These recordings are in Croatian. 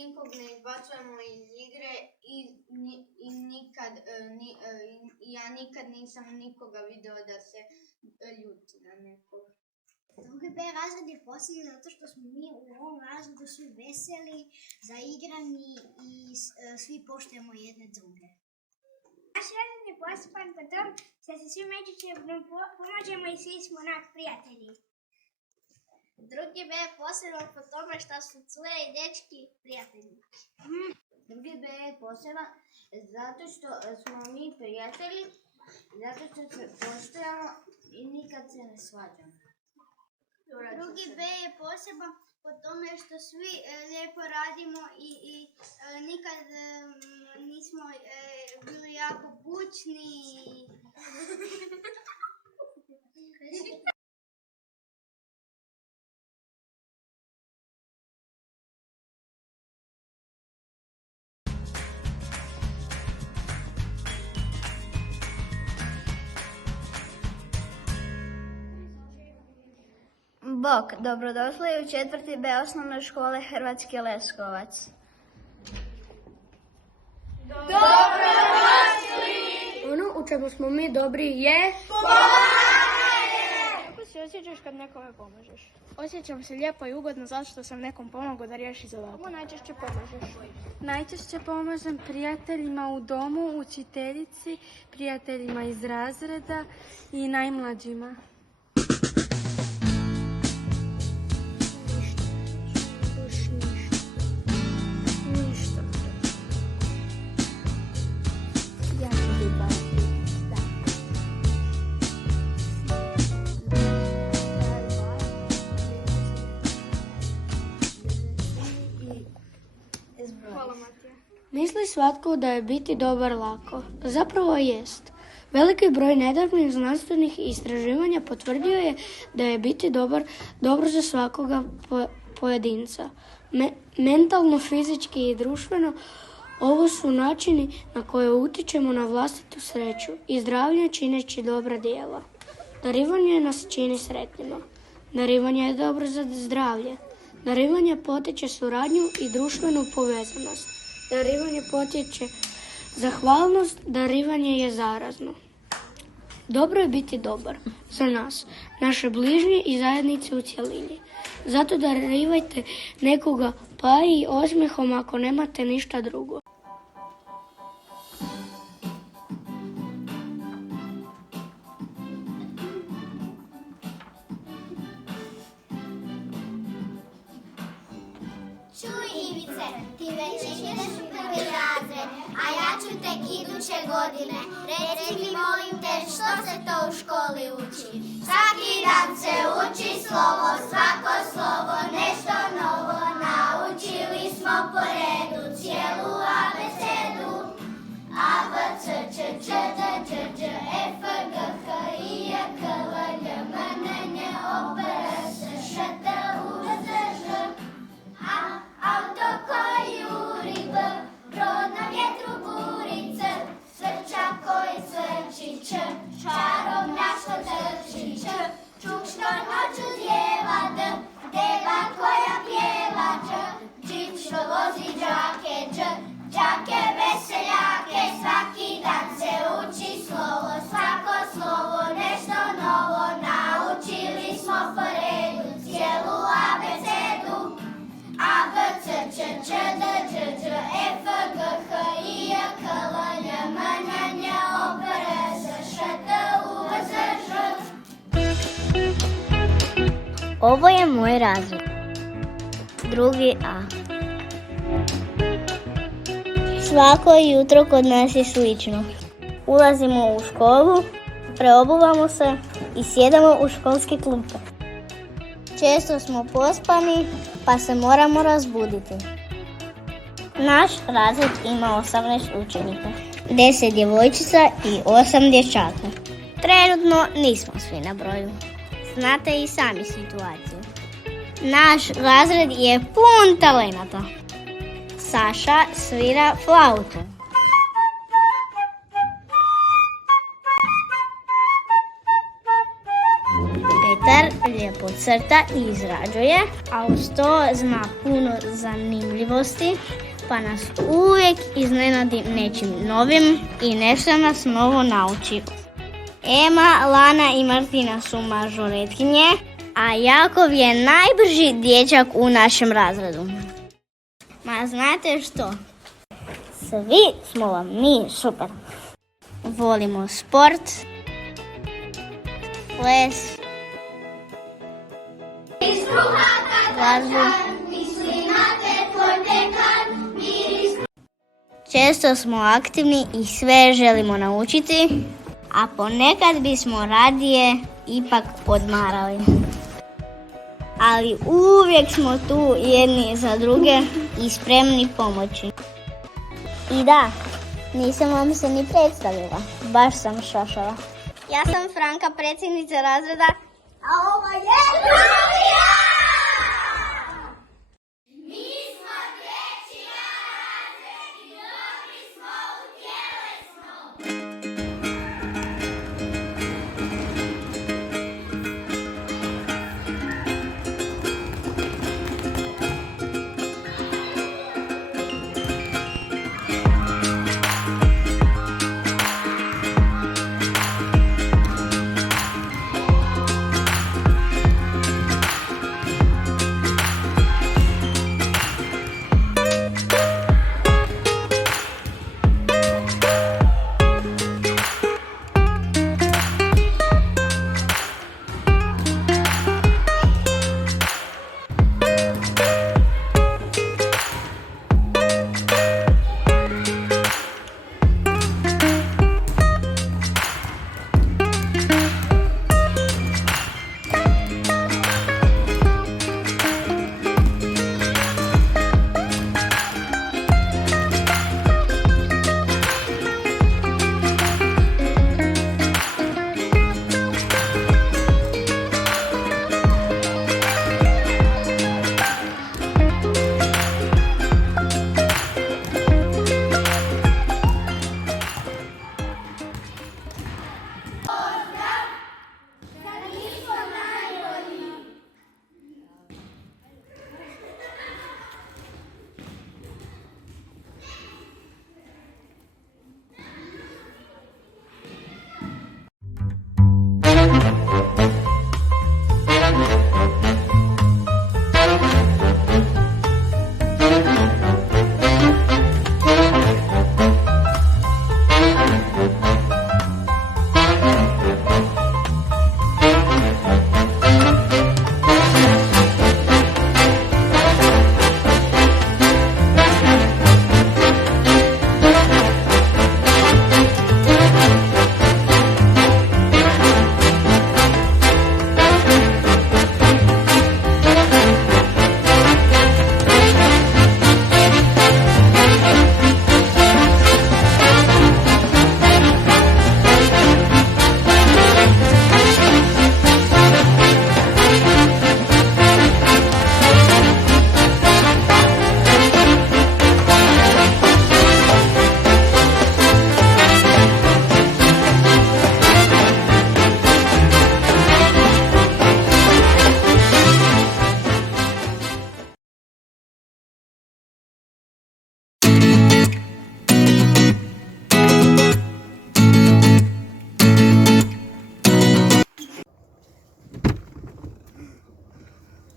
nikog ne izbacujemo iz igre i ja nikad nisam nikoga video da se ljuti na nekog. Drugi B razred je posebno zato što smo mi u ovom razredu svi veseli, zaigrani i svi poštujemo jedne druge. Naš razred je poseban po tom što se svi međusobno pomožemo i svi smo onak prijatelji. Drugi B je poseban po tome što su cure i dečki prijatelji. Drugi B je poseban zato što smo mi prijatelji, zato što se poštujemo i nikad se ne svađamo. Drugi B je poseban po tome što svi lijepo radimo i nikad nismo bili jako bučni. Bok, dobrodošli u 4. B osnovne škole Hrvatski Leskovac. Dobrodošli! Ono u čemu smo mi dobri je... Pomaganje! Kako se osjećaš kad nekome pomažeš? Osjećam se lijepo i ugodno zato što sam nekom pomogao da riješi zadatak. Kako najčešće pomažeš? Najčešće pomažem prijateljima u domu, učiteljici, prijateljima iz razreda i najmlađima. Misli svatko da je biti dobar lako? Zapravo jest. Veliki broj nedavnih znanstvenih istraživanja potvrdio je da je biti dobar dobro za svakoga pojedinca. Mentalno, fizički i društveno ovo su načini na koje utičemo na vlastitu sreću i zdravlje čineći dobra djela. Darivanje nas čini sretnima. Darivanje je dobro za zdravlje. Darivanje potiče suradnju i društvenu povezanost. Darivanje potječe zahvalnost, darivanje je zarazno. Dobro je biti dobar za nas, naše bližnje i zajednice u cjelini. Zato darivajte nekoga pa i osmijehom ako nemate ništa drugo. Čuj Ivice, ti već ideš u prvi razred, a ja ću tek iduće godine. Reci mi molim te što se to u školi uči. Svaki dan se uči slovo, svako slovo nešto novo. Naučili smo po redu cijelu abecedu. A, B, C, Č, Č, D, Đ, Đ, E, F, G, H, I, J, K, L, J, M, N, Ň, O, P, R, S, Š, T, U, V, Z, Ž. Auto koji juri B, brod na vjetru buri C, srčak koji svrči Č, čarobnja što trči Č, čuk što noću zjeva D, deva koja pjeva Đ, džip što vozi đake Đ, đake veseljake, svaki dan se uči slovo, svako slovo nešto novo, naučili smo po redu cijelu abecedu. A, B, C, Č, Č, D, Đ, Đ, E, F, G, H, I, J, K, L, J, M, N, Ň, O, P, R, S, Š, T, U, V, Z, Ž. Ovo je moj razred. Drugi A. Svako jutro kod nas je slično. Ulazimo u školu, preobuvamo se i sjedamo u školske klupe. Često smo pospani, pa se moramo razbuditi. Naš razred ima 18 učenika, 10 djevojčica i 8 dječaka. Trenutno nismo svi na broju. Znate i sami situaciju. Naš razred je pun talenata. Saša svira flautu. Petar lijepo crta i izrađuje, a uz to zna puno zanimljivosti, pa nas uvijek iznenadi nečim novim i nešto nas novo nauči. Ema, Lana i Martina su mažoretkinje, a Jakov je najbrži dječak u našem razredu. Ma znate što? Svi smo vam mi super. Volimo sport, ples, glazbu. Često smo aktivni i sve želimo naučiti, a ponekad bismo radije ipak odmarali. Ali uvijek smo tu jedni za druge i spremni pomoći. I da, nisam vam se ni predstavila, baš sam šašala. Ja sam Franka, predsjednica razreda, a ovo je Franija! Mi smo treći razred i dobri smo u tjelesnom.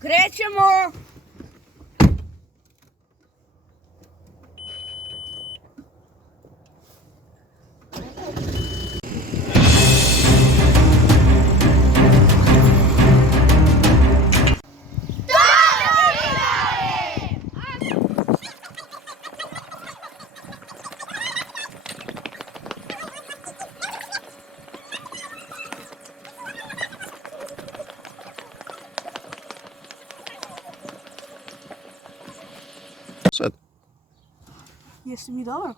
Krećemo! Sad. Jesi mi dobro?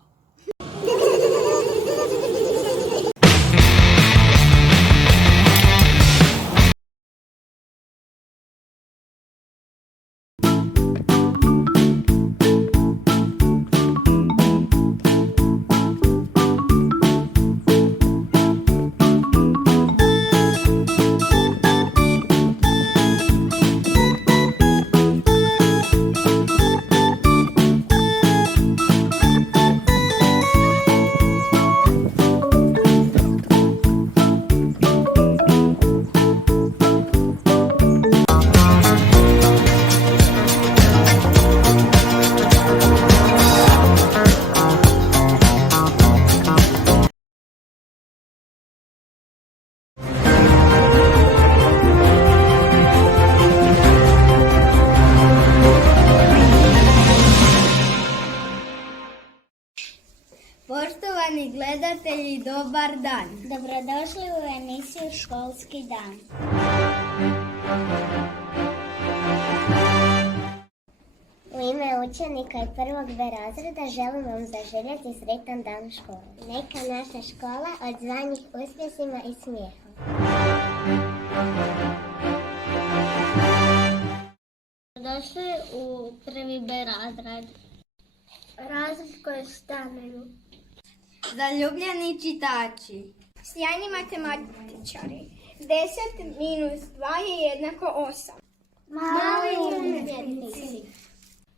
gledatelji, dobar dan. Dobrodošli u emisiju Školski dan. U ime učenika i prvog B razreda želim vam zaželjeti sretan dan škole. Neka naša škola odzvani uspjesima i smijehom. Došli u prvi B razred. Razred koji stanuju. Zaljubljeni čitači. Sjajni matematičari. 10 minus 2 je jednako 8. Mali umjetnici.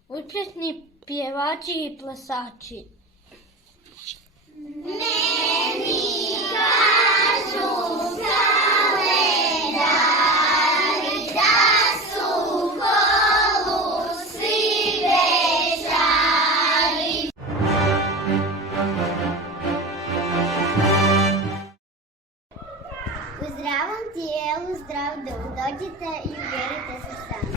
Uspješni pjevači i plesači. U zdravom tijelu zdrav duh. Dođite i uvjerite se sami.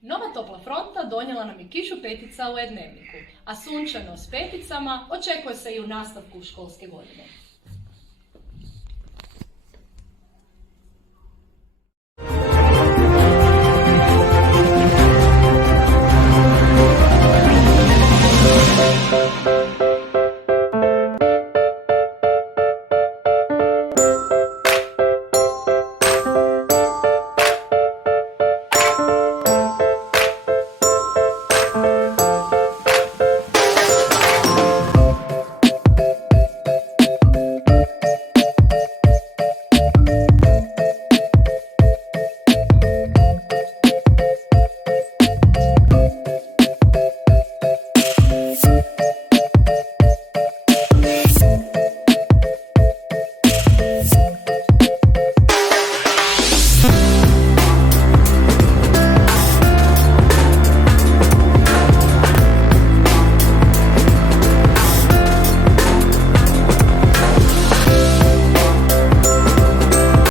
Nova topla fronta donijela nam je kišu petica u e-dnevniku, a sunčano s peticama očekuje se i u nastavku školske godine.